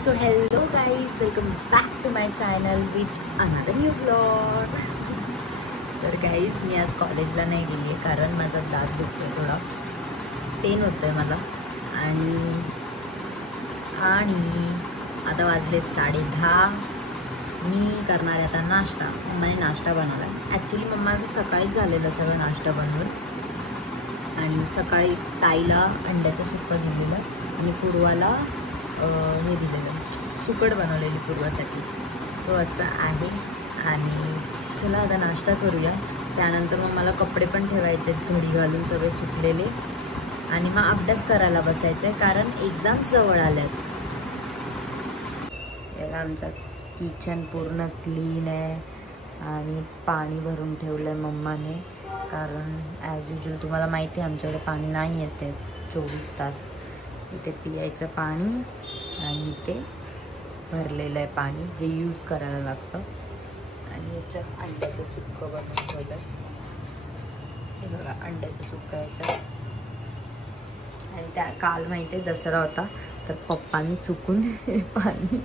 So hello guys, welcome back to my channel with another new blog. तर guys, मी आज कॉलेजला नाही गेली आहे कारण माझा दात दुखतोय, थोडा पेन होतोय मला. आणि आता वाजले 10:30. मी करणार आहे आता नाश्ता. मम्माने नाश्ता बनवला आहे. ॲक्च्युली मम्माचं सकाळीच झालेलं सगळं नाश्ता बनवून. आणि सकाळी ताईला अंड्याचं सुक्कं दिलेलं आणि पूर्वाला हे दिलेलं सुकट बनवलेली पूर्वासाठी. सो असं आहे. आणि चला आता नाश्ता करूया. त्यानंतर मग मला कपडे पण ठेवायचे घडी घालून सगळे सुकलेले. आणि मग अभ्यास करायला बसायचं आहे कारण एक्झाम्स जवळ आल्यात. आमचा किचन पूर्ण क्लीन आहे आणि पाणी भरून ठेवलं आहे मम्माने, कारण ॲज युजल तुम्हाला माहिती आहे आमच्याकडे पाणी नाही येते 24 तास. इथे पियायचं पाणी आणि इथे भरलेलं आहे पाणी जे यूज करायला लागतं. आणि याच्यात अंड्याचं सुक्कं बनवून ठेवलं. हे बघा अंड्याचं सुक्कं याच्यात. आणि त्या काल माहिती आहे दसरा होता तर पप्पांनी चुकून पाणी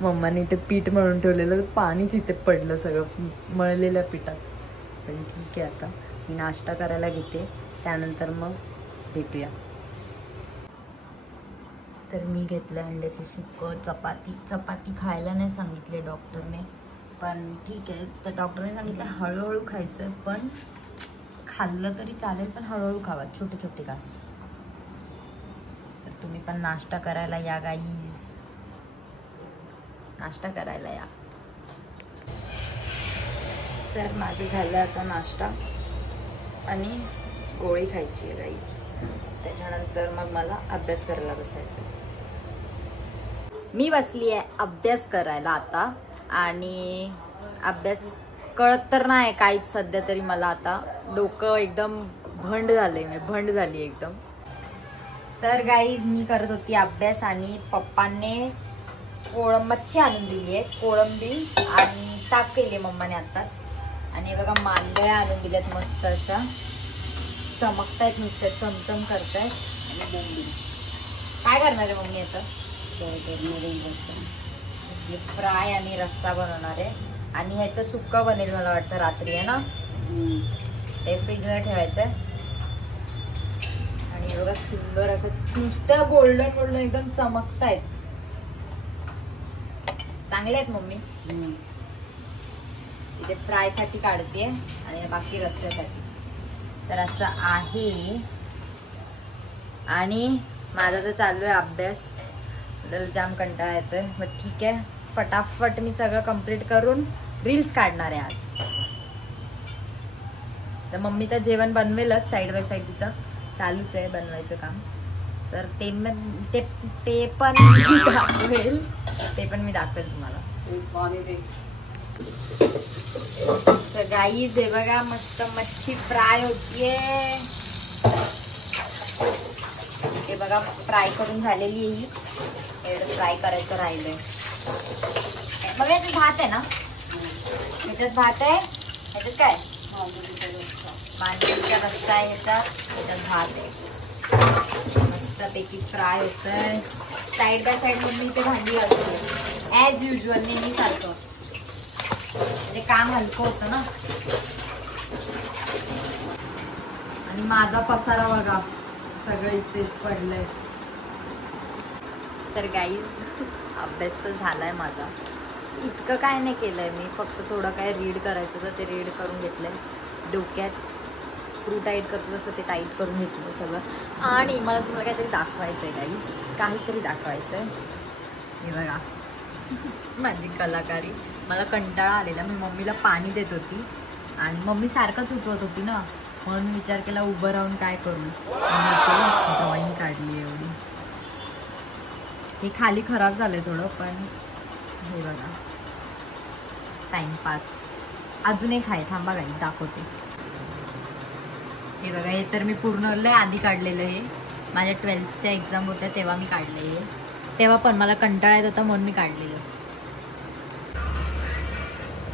मम्माने इथे पीठ मळून ठेवलेलं, पाणीच इथे पडलं सगळं मळलेल्या पिठात. पण ठीक आहे, आता मी नाश्ता करायला घेते, त्यानंतर मग भेटूया. तर मी घेतलं अंड्याचं सुक्कं. चपाती खायला नाही सांगितले डॉक्टरने, पण ठीक आहे. तर डॉक्टरने सांगितलं हळूहळू खायचं, पण खाल्लं तरी चालेल पण हळूहळू खावा, छोटे छोटे घास. तर तुम्ही पण नाश्ता करायला या गाईज, नाश्ता करायला या. तर माझं झालं आता नाश्ता आणि गोळी खायची आहे गाईज. त्याच्यानंतर मग मला अभ्यास करायला बसायचं. मी बसली आहे अभ्यास करायला आता. आणि अभ्यास कळत तर नाही काहीच सध्या तरी. मला आता डोकं एकदम भंड झालंय, मी भंड झाली एकदम. तर गाईज, मी करत होती अभ्यास आणि पप्पांनी मच्छी आणून दिली आहे, कोळंबी, आणि साफ केली मम्माने आत्ताच. आणि बघा मांडळ्या आणून दिल्यात मस्त अशा, चमकतायत नुसत्या, चमचम करतायत. आणि बोंबील काय करणार आहे मम्मी आता? फ्राय आणि रस्सा बनवणार आहे. आणि ह्याचं सुक्का बनेल मला वाटतं रात्री, आहे ना? ते फ्रीजमध्ये ठेवायचं आहे. आणि बघा सुंदर असं नुसतं गोल्डन गोल्डन एकदम चमकतायत. चांगले आहेत मम्मी. इथे फ्राय साठी काढते आणि बाकी रस्स्यासाठी. तर असं आहे. आणि माझा तर चालू आहे अभ्यास, जाम कंटाळा येतोय. बट ठीक आहे, फटाफट मी सगळं कंप्लीट करून रील्स काढणार आहे आज. तर मम्मी तर जेवण बनवेलच, साईड बाय साईड तिचं चालूच आहे बनवायचं काम. तर ते पण मी दाखवेल तुम्हाला. तर गाईज, हे बघा मस्त मच्छी फ्राय होतीये. हे बघा फ्राय करून झालेली आहे ही. एवढं फ्राय करायचं राहिलंय. मग याच्यात भात आहे ना? ह्याच्यात भात आहे, ह्याच्यात काय मांडीचा रस्सा आहे, ह्याच्यात भात आहे. मस्तपैकी फ्राय होतंय. साईड बाय साईड मग मी ते भाजी घालतो ॲज युजल, नेहमी सारखं. म्हणजे काम हलकं होतं ना. आणि माझा पसारा बघा सगळं इथेच पडलंय. तर गाईज, अभ्यास तर झालाय माझा. इतकं काय नाही केलंय मी, फक्त थोडं काय रीड करायचं होतं ते रीड करून घेतलंय. डोक्यात स्क्रू टाईट करतो तसं ते टाईट करून घेतलं सगळं. आणि मला तुम्हाला काहीतरी दाखवायचंय गाईज, काहीतरी दाखवायचंय. हे बघा माझी कलाकारी. मला कंटाळा आलेला, मी मम्मीला पाणी देत होती आणि मम्मी सारखंच उठवत होती ना, म्हणून विचार केला उभं राहून काय करू. ड्रॉइंग काढली एवढी. हे खाली खराब झालंय थोडं, पण हे बघा टाइमपास. अजून एक आहे, थांबा गाईज दाखवते. हे बघा, हे तर मी पूर्ण लय आधी काढलेलं. हे माझ्या 12th एक्झाम होत्या तेव्हा मी काढले. तेव्हा पण मला कंटाळा येत होता म्हणून मी काढलेलं.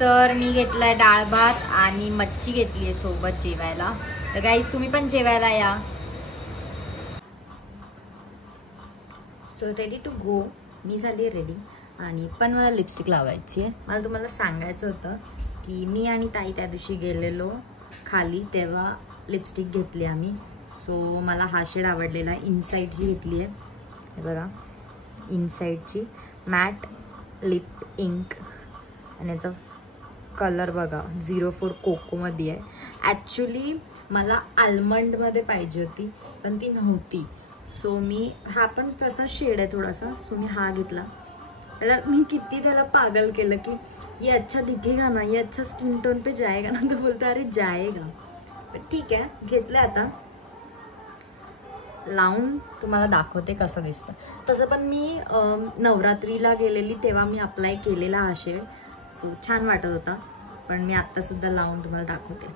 तर मी घेतलाय डाळ भात आणि मच्छी घेतली आहे सोबत जेवायला. तर गाईज, तुम्ही पण जेवायला या. So ready to go. मी झाली रेडी आणि पण मला लिपस्टिक लावायची आहे. मला तुम्हाला सांगायचं होतं की मी आणि ताई त्या दिवशी गेलेलो खाली, तेव्हा लिपस्टिक घेतली आम्ही. सो मला हा शेड आवडलेला, इनसाईडची घेतली आहे. हे बघा, इनसाईडची मॅट लिप इंक आणि याचा कलर बघा 04 कोकोमध्ये आहे. ॲक्च्युली मला आल्मंडमध्ये पाहिजे होती पण ती नव्हती. सो मी हा पण तसा शेड आहे थोडासा, सो मी हा घेतला. त्याला मी किती त्याला पागल केलं की ये अच्छा दिखेगा ना, ये अच्छा स्किन टोन पे जाएगा ना, तो बोलतो अरे जाएगा. पण ठीक आहे, घेतलं. आता लावून तुम्हाला दाखवते कसं दिसतं. तसं पण मी नवरात्रीला गेलेली तेव्हा मी अप्लाय केलेला हा शेड, सो छान वाटत होता. पण मी आत्ता सुद्धा लावून तुम्हाला दाखवते.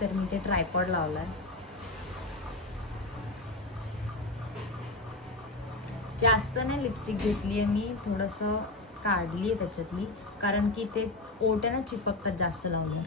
तर मी ते ट्रायपॉड लावलाय. जास्त नाही लिपस्टिक घेतली आहे मी, थोडंसं काढली आहे त्याच्यातली, कारण की ते ओट्यानं चिपकतात जास्त लावलं.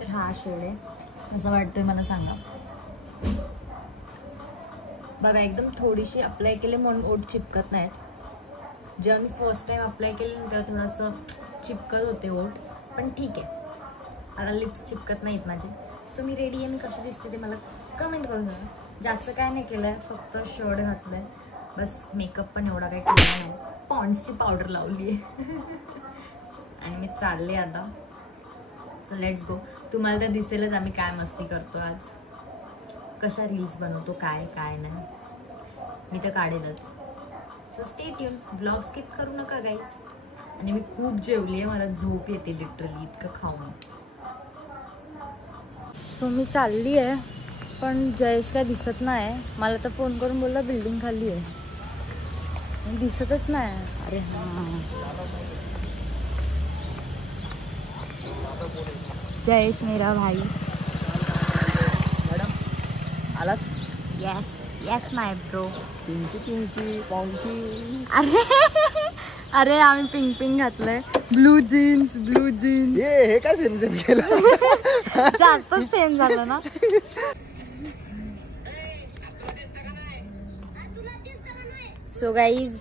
तर हा शेड आहे, असं वाटतोय मला सांगा. बघा एकदम थोडीशी अप्लाय केले म्हणून ओठ चिपकत नाहीत. जेव्हा मी फर्स्ट टाइम अप्लाय केले तेव्हा थोडंसं चिपकत होते ओठ, पण ठीक आहे, आता लिप्स चिपकत नाहीत माझे. सो मी रेडी आहे. मी कशी दिसते ते मला कमेंट करून सांगा. जास्त काय नाही केलंय, फक्त शर्ट घातलंय बस. मेकअप पण एवढा काही केला नाही, पॉन्ड्सची पावडर लावली आहे आणि मी चालले आता. So let's go. तुम्हाला तर दिसेलच आम्ही काय मस्ती करतो आज, कशा रील्स बनवतो, काय काय नाही, मी तर काढेलच. So stay tuned, blog skip करू नका गाईज. आणि मी खूप जेवली आहे, मला झोप येते लिटरली इतकं खाऊन. सो मी चालली आहे, पण जयेश काय दिसत नाही. मला तर फोन करून बोलला बिल्डिंग खाली आहे, दिसतच नाही. अरे हां, जयेश मेरा भाई. मॅडम आलात? यस यस माय ब्रो. पिंकी पिंकी पॉंकी. अरे आम्ही पिंक पिंक घातलंय, ब्लू जीन्स ब्लू जीन्स. हे काय सेम सेम केलं? जास्त सेम झालं ना. सो गाईज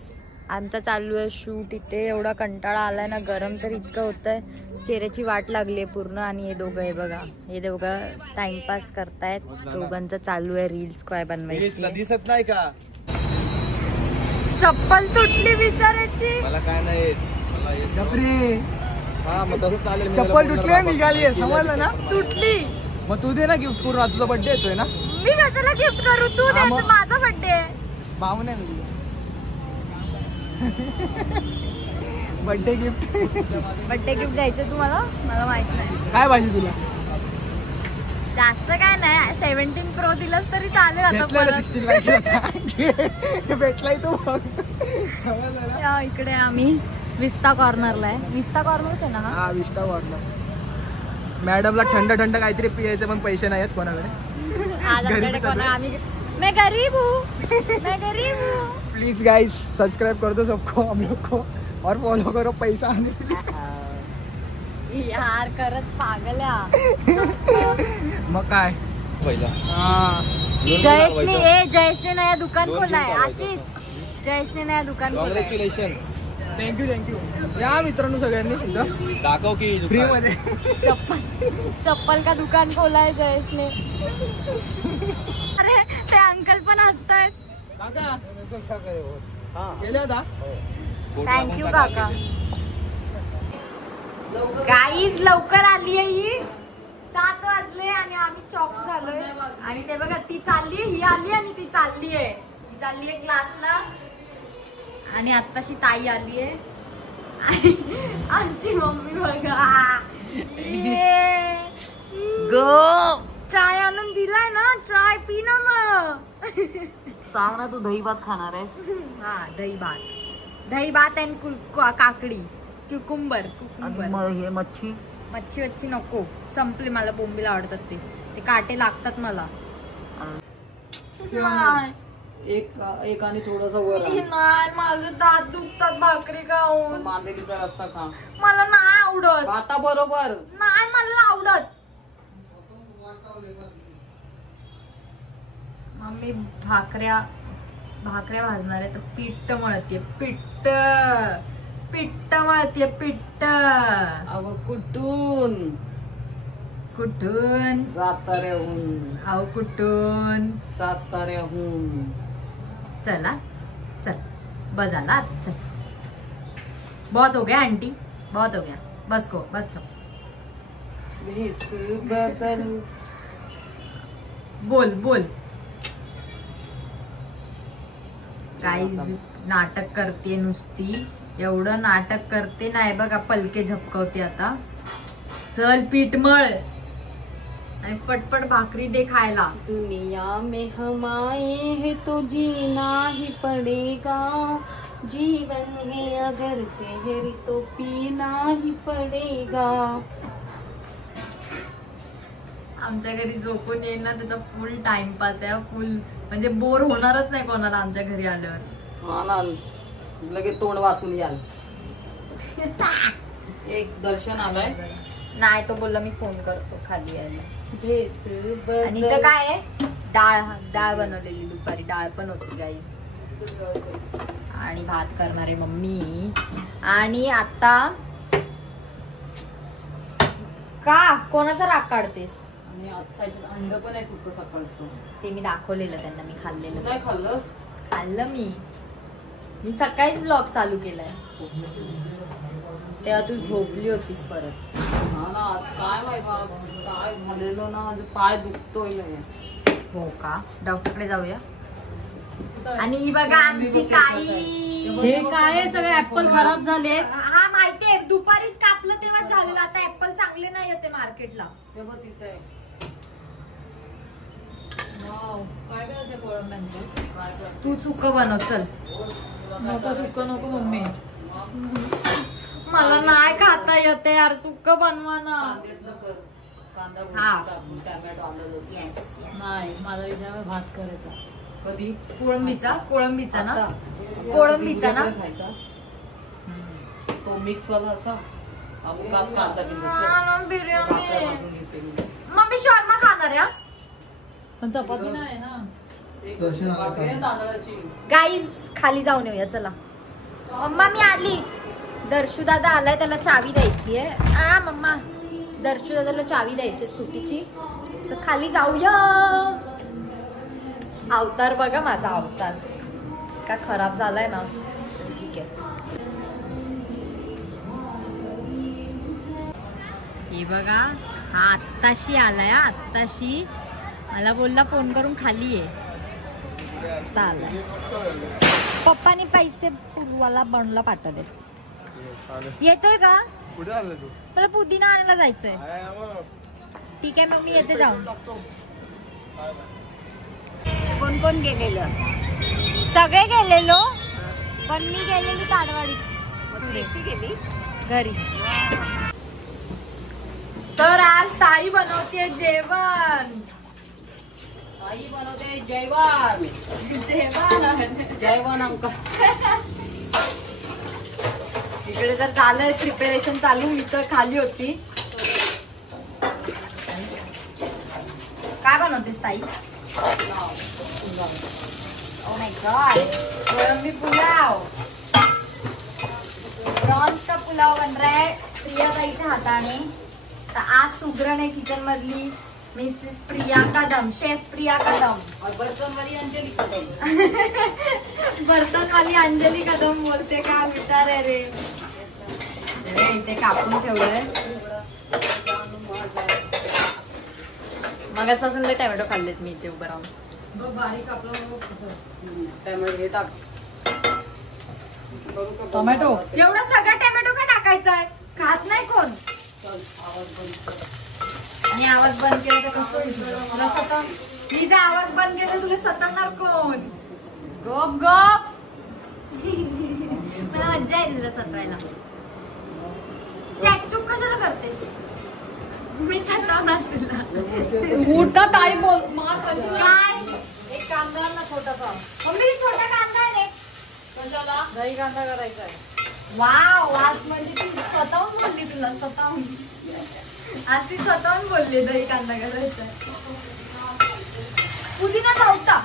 आमचा चालू आहे शूट इथे. एवढा कंटाळा आलाय ना, गरम तर इतकं होतंय, चेहऱ्याची वाट लागली आहे पूर्ण. आणि हे दोघं आहे बघा, हे दोघं टाइमपास करतायत. दोघांचं चालू आहे रील्स काय बनवायची. दिसत नाही का? चप्पल तुटली बिचाराची. मला काय नाही. हा मग तसं चालेल. चप्पल तुटली निघाली आहे, समजलं ना? तुटली. मग तू दे ना गिफ्ट करून. तुझा बर्थडे येतोय ना? मी कशाला गिफ्ट करू? तू दे, माझा बर्थडे आहे. पाहुणे बर्थडे गिफ्ट. बर्थडे गिफ्ट द्यायचं तुम्हाला? मला माहित नाही काय पाहिजे तुला. जास्त काय नाही, 17 Pro दिलंस तरी चालेल. आता 16 भेटलाय तो. इकडे आम्ही विस्ता कॉर्नरला आहे. विस्ता कॉर्नरच आहे ना हा? Vista corner. मॅडमला थंड थंड काहीतरी पियायचं पण पैसे नाही आहेत कोणाकडे. आज आमच्याकडे कोणा, आम्ही मैं गरीब हूँ. प्लीज गाइस सब्सक्राइब कर दो सबको, हम लोग को, और फॉलो करो. पैसा यार करत पागल्या. मग काय जयेशने नया दुकान खोला है. आशीष, जयेशने नया दुकान खोला है. थँक्यू. या मित्रांनो सगळ्यांनी इथं दाखव की फ्री मध्ये चप्पल का दुकान खोला है जयेशने. अरे ते अंकल पण हसतायत. थँक्यू काका. गाईज लवकर आली आहे ही. 7 वाजले आणि आम्ही चॉक झालोय. आणि ते बघा, ती चालली आहे, ही आली आणि ती चालली आहे क्लासला. आणि आत्ताशी ताई आली आहे. आमची मम्मी बघा गो चाय आणून दिलाय ना, चाय पी ना. मग सांग ना, तू दही भात खाणार आहेस? हा दही भात आणि काकडी क्युकुंबर हे मच्छी मच्छी नको, संपली. मला बोंबील आवडतात ते काटे लागतात मला. एक आणि थोडस वर नाही, माझे दात दुखतात भाकरी खाऊन. मांदेलीचा रस्सा खा. मला नाही आवडत. भाता बरोबर नाही मला आवडत. मम्मी भाकऱ्या भाजणार आहे तर पीठ मळते. पीठ मळते. अव कुठून साताऱ्याहून. अहो कुठून साताऱ्याहून. चल बजाला चल. बहुत हो गया आंटी, बहुत हो गया. बस बदल. बोल गाईज नाटक करते नुसती. एवढं नाटक करते नाही बघा. पलके झपकवते आता. चल पीठ मळ आणि पटपट भाकरी दे खायला. दुनिया में हम आए हैं तो जीना ही पड़ेगा. जीवन है अगर शहर तो पीना ही पड़ेगा. आमच्या घरी झोपून येईल ना त्याचा फुल टाइमपास आहे. फुल म्हणजे बोर होणारच नाही कोणाला आमच्या घरी आल्यावर. लगेच तोंड वाचून याल. एक दर्शन आलाय. नाही तो बोलला मी फोन करतो खाली यायला. आणि आणि इथं काय आहे, डाळ बनवलेली दुपारी. डाळ पण होती गाईस. आणि भात करणारे मम्मी. आणि आता का कोणाचा राग काढतेस? आणि आता अंड पण आहे सुक सकाळचं. ते मी दाखवलेलं त्यांना. मी खाल्लेलं. नाही खाल्लंस? खाल्लं मी सकाळीच ब्लॉग चालू केलाय. तेव्हा तू झोपली होतीस परत. ना आज काय माहिती काय झालेलं ना. माझं पाय दुखतोय. हो का? डॉक्टरकडे जाऊया. आणि ही बघा आमची काई. हे काय सगळे ऍपल खराब झाले. हा माहितीये, दुपारीच कापलं तेव्हा झालेलं. आता ऍपल चांगले नाही येते मार्केटला. तिथे काय करायचं कोळंब्यांचं? तू सुक बनव चल. नको सुक नको मम्मी. मला नाही खाता येते यार. सुक बनवा ना. टॅमॅटो आलं. नाही माझा विचार भात करायचा. कधी? कोळंबीचा ना. कोळंबीचा ना खायचा. तो मिक्स वाला असा बिर्याणी. मम्मी शॉर्मा खाणार आहे. पण चपाती नाही ना. तांदळाची. गाईज खाली जाऊन येऊया चला. मम्मा मी आली. दर्शू दादा आलाय. त्याला चावी द्यायची आहे. मम्मा दर्शू दादाला चावी द्यायची स्कूटीची. खाली जाऊया. अवतार बघा माझा. अवतार का खराब झालाय ना. ठीक आहे. हे बघा हा आत्ताशी आलाय. आत्ताशी मला बोलला फोन करून खाली आहे. आलाय. पप्पानी पैसे पूर्वाला बनला पाठवले. येतोय का? मला पुदिना आणायला जायचंय. ठीक आहे मग मी येते जाऊन. कोण कोण गेलेलं? सगळे गेलेलो. पण मी गेलेली ताडवाडीत. गेली घरी. तर आज ताई बनवते जेवण. आई बनवते जेवण. अंका. इकडे तर चालू प्रिपरेशन चालू. मी तर खाली होती. काय बनवतेस ताई? Oh my God. कोळंबी पुलाव. प्रॉन्स का पुलाव बन रहा है प्रिया ताईच्या हाताने. तर आज सुगरण आहे किचन मधली. मिसेस प्रिया कदम. शेफ प्रिया कदम. बर्तनवाली अंजली कदम. बर्तनवाली अंजली कदम बोलते का? विचार आहे रे. इथे कापून ठेवलंय. मगाचपासून ते टोमॅटो खाल्लेत मी इथे उभं राहून. बारीक आपलं टोमॅटो हे टाक. टोमॅटो एवढा सगळा टोमॅटो का टाकायचा आहे? खात नाही कोण. आणि आवाज बंद केला तर कसं होईल तुला? मी जर आवाज बंद केला तुला सतरणार कोण? गप गप. मला मज्जा आहे तुला सतवायला. चॅकचूक कशाला करतेस? मी सतवणार तुला. उठा ताई बोल मार खाली. काय एक कांदा ना छोटासा. मम्मी छोटा कांदा आहे रे. कशाला? दही कांदा करायचा आहे. वाव आज म्हणजे ती स्वतःहून बोलली तुला स्वतःहून. आज ती स्वतःहून बोलली दही कांदा करायचा. पुदिना नव्हता.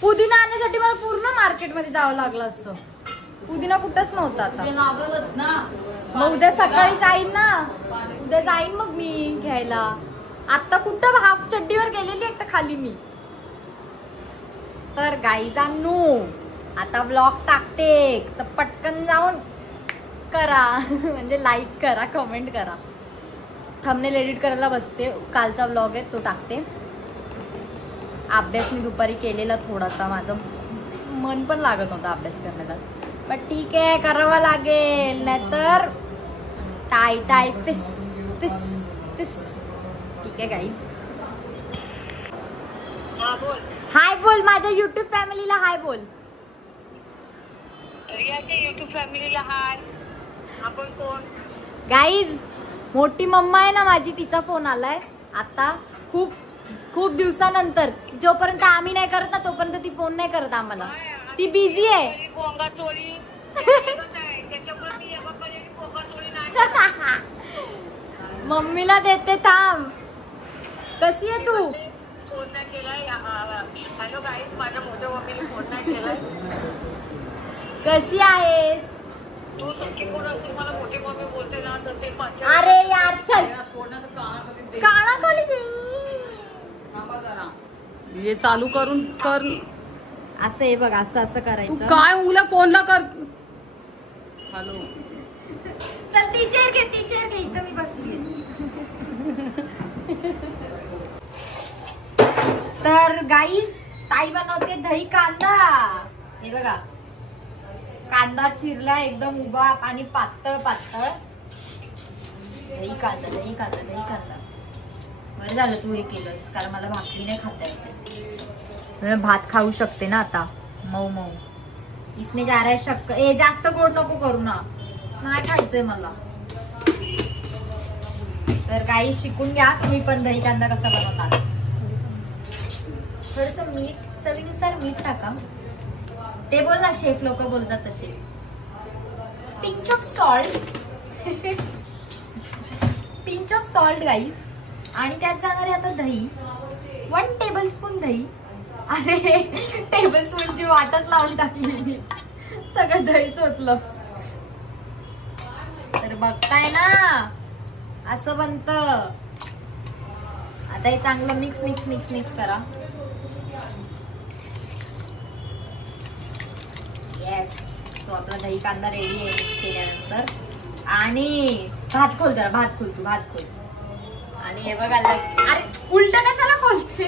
पुदिना आणण्यासाठी मला पूर्ण मार्केटमध्ये जावं लागलं असतं. पुदिना कुठंच नव्हता आता. ते लागलच ना. मग उद्या सकाळी जाईन ना. उद्या जाईन मग मी घ्यायला. आता कुठं हाफ चड्डीवर गेलेली एक तर खाली मी. तर गाईजांनू आता ब्लॉग टाकते तर पटकन जाऊन करा. म्हणजे लाईक करा, कमेंट करा. थंबनेल एडिट करायला बसते. कालचा ब्लॉग आहे तो टाकते. अभ्यास मी दुपारी केलेला थोडासा. माझं मन पण लागत नव्हतं अभ्यास करण्याला. पण ठीक आहे करावा लागेल नाहीतर टाय टाय फिस फिस फिस. ठीक आहे गाईज. हाय बोल माझ्या युट्यूब फॅमिलीला. हाय बोल. युट्यूब फॅमिलीला हाय. आपण कोण? गाईज मोठी मम्मा आहे ना माझी, तिचा फोन आलाय आता. खूप खूप दिवसानंतर. जोपर्यंत आम्ही नाही करत ना तोपर्यंत ती फोन नाही करत आम्हाला. ती बिझी आहे. पोंगा चोळी मम्मीला देते थांब. कशी आहे तू? फोन नाही केलाय. हॅलो गाईज, माझ्या मोठ्या मम्मीने फोन नाही केलाय. कशी आहेस? तू सख्खी कोण असेल मला मोठी मम्मी बोलते ना तर ते पाच. अरे यार चल. कानाखाली कानाखाली दे. हे चालू करून कर. असं आहे बघ. असं असं तू करायचं. काय उल्या फोनला कर. हॅलो. चल ती चेअर घे. ती चेअर घे. इथं मी बसली. तर गाईस ताई बनवते दही कांदा. हे बघा कांदा चिरला एकदम उभा आणि पातळ पातळ. दही कांदा दही कांदा दही कांदा. बरं झालं तू हे केलंस कारण मला भाकरी नाही खाता येते. भात खाऊ शकते ना आता मऊ मऊ. इसने जा रहा है शक्कर. ए जास्त गोड नको करू ना. नाही खायचंय मला. तर काही शिकून घ्या तुम्ही पण दही कांदा कसा बनवतात. थोडस मीठ चवीनुसार मीठ टाका. ते बोल ना शेफ लोक बोलतात तसे. Pinch of salt. Pinch of salt guys. आणि त्यात जाणार आहे आता दही. 1 टेबलस्पून दही. अरे टेबलस्पूनची वाटच लावून टाकली मी. सगळं दहीच ओतलं. तर बघताय ना असं बनत. आता हे चांगलं मिक्स मिक्स मिक्स मिक्स करा. येस. सो आपला दही कांदा रेडी आहे मिक्स केल्यानंतर. आणि भात खोल जरा. भात खोल तू. भात खोल. आणि हे बघा. अरे उलट कशाला खोलते.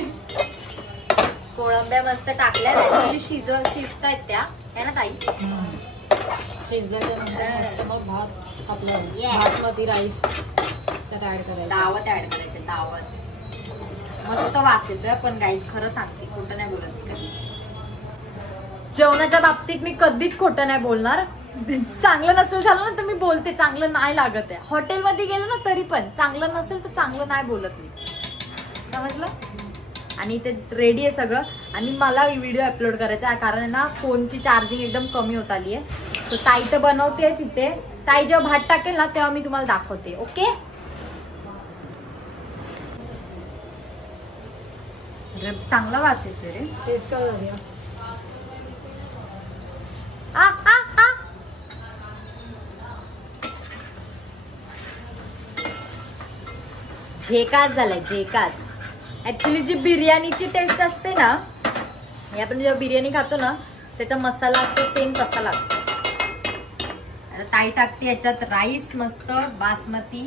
कोळंब्या मस्त टाकल्या. शिजतायत त्या है ना ताई. शिजल्यानंतर मग भात आपलं Yes. बासमती राईस त्यात ऍड करायचं. दावत ऍड करायचं. दावत मस्त वास येतोय. पण गाईज खरं सांगते खोटं नाही बोलत मी कधी. जेवणाच्या बाबतीत मी कधीच खोटं नाही बोलणार. चांगलं नसेल झालं ना तर मी बोलते चांगलं नाही लागत आहे. हॉटेलमध्ये गेलो ना तरी पण चांगलं नसेल तर चांगलं नाही बोलत मी. समजलं. आणि ते रेडी आहे सगळं. आणि मला व्हिडिओ अपलोड करायचा आहे कारण ना फोनची चार्जिंग एकदम कमी होत आली आहे. तर ताई तर बनवतेच इथे. ताई जेव्हा भात टाकेल ना तेव्हा मी तुम्हाला दाखवते. ओके. चांगला वास येतो रे. टेस्ट कर झाली. आ आ आ. झेकास झालाय. झेकास. ऍक्च्युली जी बिर्याणीची टेस्ट असते ना हे आपण जेव्हा बिर्याणी खातो ना त्याचा मसाला असतो सेम तसा लागतो. आता ताई टाकते याच्यात राईस मस्त बासमती.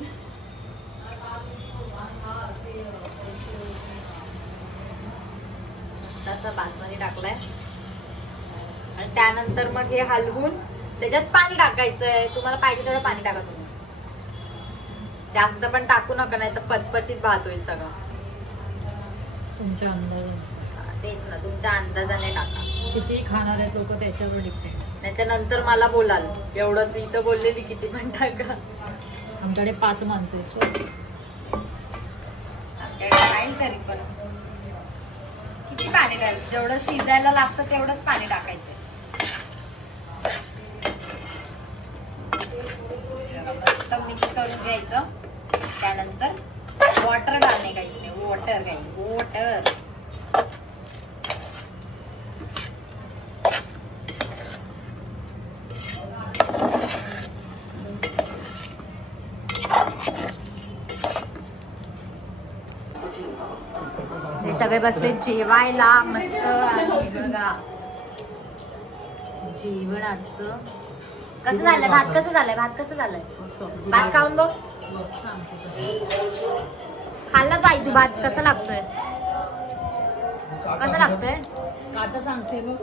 तसा बासमती टाकलाय. आणि त्यानंतर मग हे हलवून त्याच्यात पाणी टाकायचंय. तुम्हाला पाहिजे तेवढं पाणी टाका तुम्ही. जास्त पण टाकू नका नाही तर पचपचीत भात होईल सगळं. तुमच्या अंदाजाने. तेच ना तुमच्या अंदाजाने टाका. किती खाणार आहेत लोक त्याच्यावर डिपेंड. त्याच्यानंतर मला बोलाल एवढं मी तर बोललेली किती पण टाका. आमच्याकडे 5 माणसं आहेत. आमच्याकडे राहील तरी पण किती पाणी टाकायचं, जेवढं शिजायला लागतं तेवढंच पाणी टाकायचं. मस्त मिक्स करून घ्यायचं. त्यानंतर वॉटर डालणे काहीच नाही, वॉटर वॉटर. हे सगळे बसले जेवायला मस्त. आणि बघा जेवणाचं कसं झालंय, भात कसं झालंय, भात कसं झालंय, भात खाऊन बघ. खाल्ला तो आई तू भात कसा लागतोय, कसा लागतोय काटा सांगते बघ.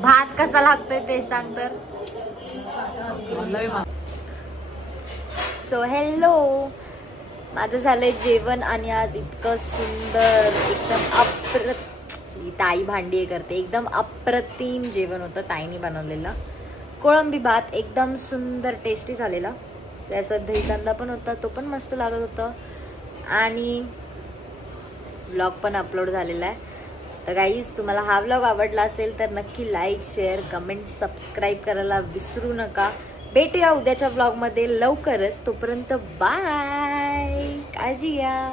भात कसा लागतोय ते सांग तर. सो हॅलो, माझं झालंय जेवण आणि आज इतकं सुंदर एकदम ताई भांडी करते, एकदम अप्रतिम जेवण होतं ताईने बनवलेलं. कोळंबी भात एकदम सुंदर टेस्टी झालेला. त्यासोबत दही कांदा पण होता, तो पण मस्त लागत होता. आणि व्लॉग पण अपलोड झालेला आहे. तर गाईज तुम्हाला हा व्लॉग आवडला असेल तर नक्की लाईक, शेअर, कमेंट, सबस्क्राईब करायला विसरू नका. भेटूया उद्याच्या व्लॉग मध्ये लवकरच. तोपर्यंत बाय, काळजी घ्या.